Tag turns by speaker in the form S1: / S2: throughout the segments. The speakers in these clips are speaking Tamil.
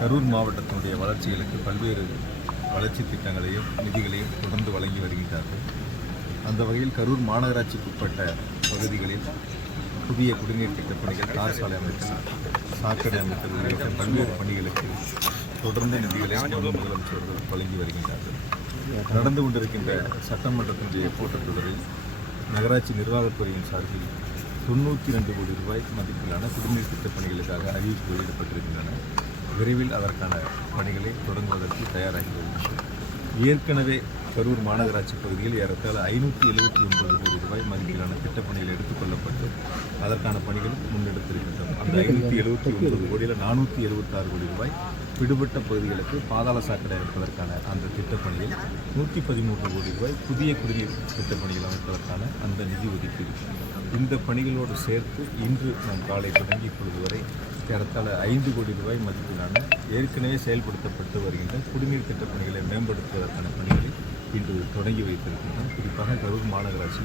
S1: கரூர் மாவட்டத்தினுடைய வளர்ச்சிகளுக்கு பல்வேறு வளர்ச்சி திட்டங்களையும் நிதிகளையும் தொடர்ந்து வழங்கி வருகின்றார்கள் அந்த வகையில் கரூர் மாநகராட்சிக்கு உட்பட்ட பகுதிகளில் புதிய குடிநீர் திட்டப் பணிகள் தார் சாலை அமைச்சர் சாக்கடை அமைச்சர் உள்ளிட்ட பல்வேறு பணிகளுக்கு தொடர்ந்து நிதிகளை முதலமைச்சர்கள் வழங்கி வருகின்றார்கள் நடந்து கொண்டிருக்கின்ற சட்டமன்றத்தினுடைய கூட்டத்தொடரில் நகராட்சி நிர்வாகத்துறையின் சார்பில் தொண்ணூற்றி ரெண்டு கோடி ரூபாய் மதிப்பிலான குடிநீர் திட்டப் பணிகளுக்காக அறிவிப்பு வெளியிடப்பட்டிருக்கின்றன விரைவில் அதற்கான பணிகளை தொடங்குவதற்கு தயாராகி வருகின்றன ஏற்கனவே கரூர் மாநகராட்சி பகுதியில் ஏறத்தாழ ஐநூற்றி எழுபத்தி ஒன்பது கோடி ரூபாய் மதிப்பிலான திட்டப்பணிகள் எடுத்துக்கொள்ளப்பட்டு அதற்கான பணிகள் முன்னெடுத்திருக்கின்றன அந்த ஐநூற்றி எழுபத்தி ஒன்பது கோடியில் நானூற்றி எழுபத்தாறு கோடி ரூபாய் விடுபட்ட பகுதிகளுக்கு பாதாள சாக்கடை அமைப்பதற்கான அந்த திட்டப்பணியில் நூற்றி பதிமூன்று கோடி ரூபாய் புதிய குடிநீர் திட்டப்பணிகள் அமைப்பதற்கான அந்த நிதி ஒதுக்கீடு இந்த பணிகளோடு சேர்த்து இன்று நாம் காலை தொடங்கி இப்பொழுது வரை ஏறத்தாழ ஐந்து கோடி ரூபாய் மதிப்பிலான ஏற்கனவே செயல்படுத்தப்பட்டு வருகின்ற குடிநீர் திட்டப்பணிகளை மேம்படுத்துவதற்கான பணிகளை இன்று தொடங்கி வைத்திருக்கின்றோம் குறிப்பாக கரூர் மாநகராட்சி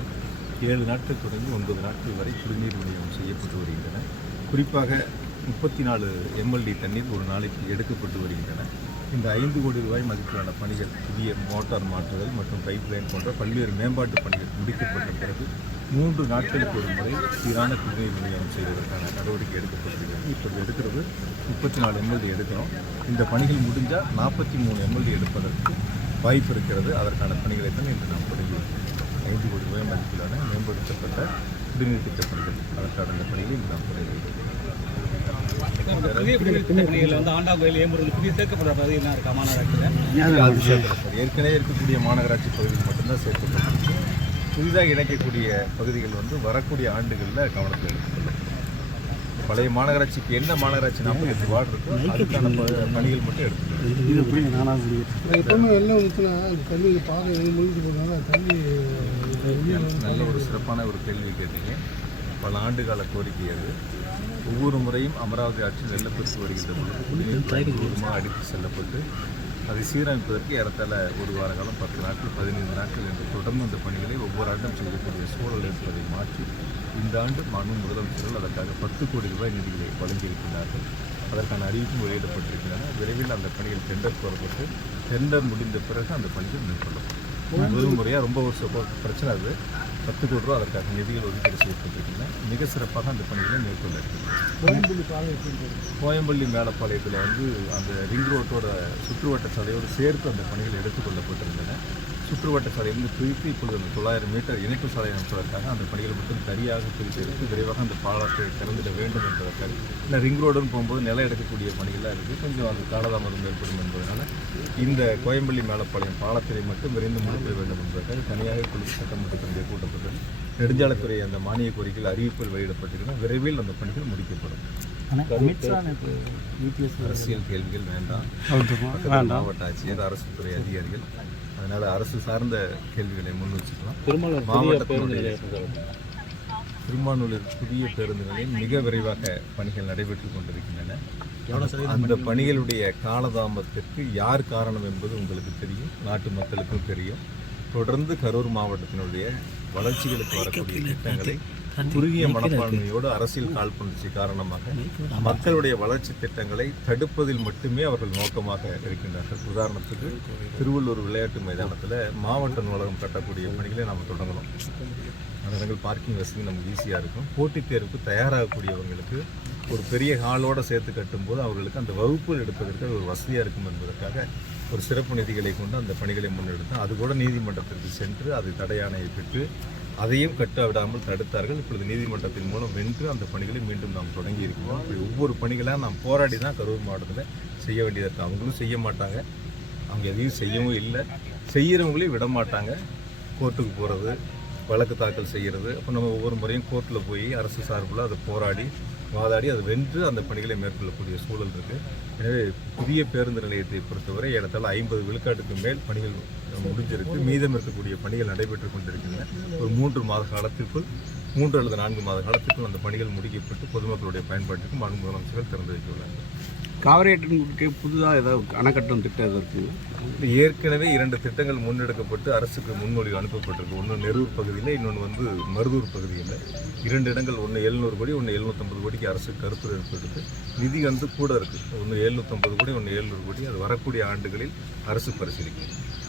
S1: ஏழு நாட்கள் தொடங்கி ஒன்பது நாட்கள் வரை குடிநீர் விநியோகம் செய்யப்பட்டு வருகின்றன குறிப்பாக முப்பத்தி நாலு எம்எல்டி தண்ணீர் ஒரு நாளைக்கு எடுக்கப்பட்டு வருகின்றன இந்த ஐந்து கோடி ரூபாய் மதிப்பிலான பணிகள் புதிய மோட்டார் மாற்றுதல் மற்றும் பைப் லைன் போன்ற பல்வேறு மேம்பாட்டு பணிகள் முடிக்கப்பட்ட பிறகு மூன்று நாட்களுக்கு ஒரு முறை சீரான குடிநீர் விநியோகம் செய்வதற்கான நடவடிக்கை எடுக்கப்பட்டிருக்கிறது இப்போது எடுக்கிறது முப்பத்தி நாலு எம்எல்டி எடுக்கிறோம் இந்த பணிகள் முடிஞ்சால் நாற்பத்தி மூணு எம்எல்டி எடுப்பதற்கு வாய்ப்பு இருக்கிறது அதற்கான பணிகளை தான் இன்று நாம் தொடங்கி ஐந்து கோடி ரூபாய் மதிப்பிலான மேம்படுத்தப்பட்ட குடிநீர் திட்டப்பணிகள் அதற்கான பணிகளை இன்று நாம் தொடங்கி
S2: கோயில் என்ன இருக்கா
S1: ஏற்கனவே இருக்கக்கூடிய மாநகராட்சி பகுதியில் மட்டும்தான் சேர்க்கப்பட்டிருக்கு புதிதாக இணைக்கக்கூடிய பகுதிகள் வந்து வரக்கூடிய ஆண்டுகளில் கவனத்தில் எடுத்துக்கொள்ளும் பழைய மாநகராட்சிக்கு என்ன மாநகராட்சி எட்டு வார்டு இருக்கும் அதுக்கான பணிகள் மட்டும்
S3: எடுத்துக்கணும்
S1: நல்ல ஒரு சிறப்பான ஒரு கேள்வி கேட்டீங்க பல ஆண்டுகால கோரிக்கை அது ஒவ்வொரு முறையும் அமராவதி ஆட்சி வெள்ளப்பெருக்கு வருகின்ற பொழுது அடித்து செல்லப்பட்டு அதை சீரமைப்பதற்கு ஏறத்தாழ ஒரு வார காலம் பத்து நாட்கள் பதினைந்து நாட்கள் என்று தொடர்ந்து அந்த பணிகளை ஒவ்வொரு ஆண்டும் செய்யக்கூடிய சூழல் என்பதை மாற்றி இந்த ஆண்டு மாண்பு முதலமைச்சர்கள் அதற்காக பத்து கோடி ரூபாய் நிதிகளை வழங்கியிருக்கிறார்கள் அதற்கான அறிவிப்பும் வெளியிடப்பட்டிருக்கின்றன விரைவில் அந்த பணிகள் டெண்டர் கோரப்பட்டு டெண்டர் முடிந்த பிறகு அந்த பணிகள் மேற்கொள்ளப்படும் முதல் முறையாக ரொம்ப ஒரு பிரச்சனை அது பத்து கோடி ரூபா அதற்காக நிதிகள் ஒதுக்கீடு செய்யப்பட்டிருக்கீங்க மிக சிறப்பாக அந்த பணிகளை மேற்கொண்டு
S4: கோயம்பள்ளி மேலப்பாளையத்தில் வந்து அந்த ரிங் ரோட்டோட சுற்றுவட்ட சாலையோடு சேர்த்து அந்த பணிகள் எடுத்துக்கொள்ளப்பட்டிருந்தன
S1: சுற்றுவட்ட சாலையிலிருந்து பிரித்து இப்பொழுது அந்த தொள்ளாயிரம் மீட்டர் இணைப்பு சாலை அமைப்பதற்காக அந்த பணிகள் மட்டும் சரியாக பிரித்து எடுத்து விரைவாக அந்த பாலத்தை திறந்துட வேண்டும் என்பதற்காக இல்லை ரிங் ரோடுன்னு போகும்போது நிலை எடுக்கக்கூடிய பணிகளாக இருக்குது கொஞ்சம் அது காலதாமதம் ஏற்படும் என்பதனால இந்த கோயம்பள்ளி மேலப்பாளையம் பாலத்திலே மட்டும் விரைந்து முடிவு வேண்டும் என்பதற்காக தனியாக குழு சட்டமன்றத்தினுடைய கூட்டம் கொடுக்கப்பட்டது நெடுஞ்சாலைத்துறை அந்த மானிய கோரிக்கையில் அறிவிப்புகள் வெளியிடப்பட்டிருக்கிறது விரைவில் அந்த பணிகள் முடிக்கப்படும் அரசியல் கேள்விகள் வேண்டாம் மாவட்ட ஆட்சியர் அரசு துறை அதிகாரிகள் அதனால் அரசு சார்ந்த கேள்விகளை முன் வச்சுக்கலாம் திருமானூரில் புதிய பேருந்து நிலையம் மிக விரைவாக பணிகள் நடைபெற்று கொண்டிருக்கின்றன அந்த பணிகளுடைய காலதாமத்திற்கு யார் காரணம் என்பது உங்களுக்கு தெரியும் நாட்டு மக்களுக்கும் தெரியும் தொடர்ந்து கரூர் மாவட்டத்தினுடைய வளர்ச்சிகளுக்கு வரக்கூடிய திட்டங்களை குறுகிய மனப்பான்மையோடு அரசியல் காழ்ப்புணர்ச்சி காரணமாக மக்களுடைய வளர்ச்சி திட்டங்களை தடுப்பதில் மட்டுமே அவர்கள் நோக்கமாக இருக்கின்றார்கள் உதாரணத்துக்கு திருவள்ளூர் விளையாட்டு மைதானத்தில் மாவட்ட நூலகம் கட்டக்கூடிய பணிகளை நாம் தொடங்கணும் அந்த இடங்கள் பார்க்கிங் வசதி நமக்கு ஈஸியாக இருக்கும் போட்டித் தேர்வுக்கு தயாராகக்கூடியவங்களுக்கு ஒரு பெரிய ஹாலோடு சேர்த்து கட்டும்போது அவர்களுக்கு அந்த வகுப்புகள் எடுப்பதற்கு ஒரு வசதியாக இருக்கும் என்பதற்காக ஒரு சிறப்பு நிதிகளை கொண்டு அந்த பணிகளை முன்னெடுத்து அது கூட நீதிமன்றத்திற்கு சென்று அது தடையாணையை பெற்று அதையும் கட்டவிடாமல் தடுத்தார்கள் இப்பொழுது நீதிமன்றத்தின் மூலம் வென்று அந்த பணிகளை மீண்டும் நாம் தொடங்கி இருக்கிறோம் இப்படி ஒவ்வொரு பணிகளாக நாம் போராடி தான் கரூர் மாவட்டத்தில் செய்ய வேண்டியதாக இருக்குது அவங்களும் செய்ய மாட்டாங்க அவங்க எதையும் செய்யவும் இல்லை செய்கிறவங்களையும் விட மாட்டாங்க கோர்ட்டுக்கு போகிறது வழக்கு தாக்கல் செய்கிறது அப்போ நம்ம ஒவ்வொரு முறையும் கோர்ட்டில் போய் அரசு சார்பில் அதை போராடி வாதாடி அது வென்று அந்த பணிகளை மேற்கொள்ளக்கூடிய சூழல் இருக்கு எனவே புதிய பேருந்து நிலையத்தை பொறுத்தவரை ஏறத்தாழ ஐம்பது விழுக்காட்டுக்கு மேல் பணிகள் முடிஞ்சிருக்கு மீதம் இருக்கக்கூடிய பணிகள் நடைபெற்றுக் கொண்டிருக்கின்றன ஒரு மூன்று மாத காலத்திற்குள் மூன்று அல்லது நான்கு மாத காலத்திற்குள் அந்த பணிகள் முடிக்கப்பட்டு பொதுமக்களுடைய பயன்பாட்டுக்கும் மாநில முதலமைச்சர்கள் திறந்து வைத்துள்ளார்கள் காவிரி புதுதாக ஏதாவது அணைக்கட்டும் திட்டம் எதாவது இருக்குது ஏற்கனவே இரண்டு திட்டங்கள் முன்னெடுக்கப்பட்டு அரசுக்கு முன்மொழிவு அனுப்பப்பட்டிருக்கு ஒன்று நெரூர் பகுதியில் இன்னொன்று வந்து மருதூர் பகுதியில் இரண்டு இடங்கள் ஒன்று எழுநூறு கோடி ஒன்று எழுநூற்றம்பது கோடிக்கு அரசு கருத்து ஏற்பட்டிருக்கு நிதி வந்து கூட இருக்குது ஒன்று எழுநூற்றம்பது கோடி ஒன்று எழுநூறு கோடி அது வரக்கூடிய ஆண்டுகளில் அரசு பரிசீலிக்கும்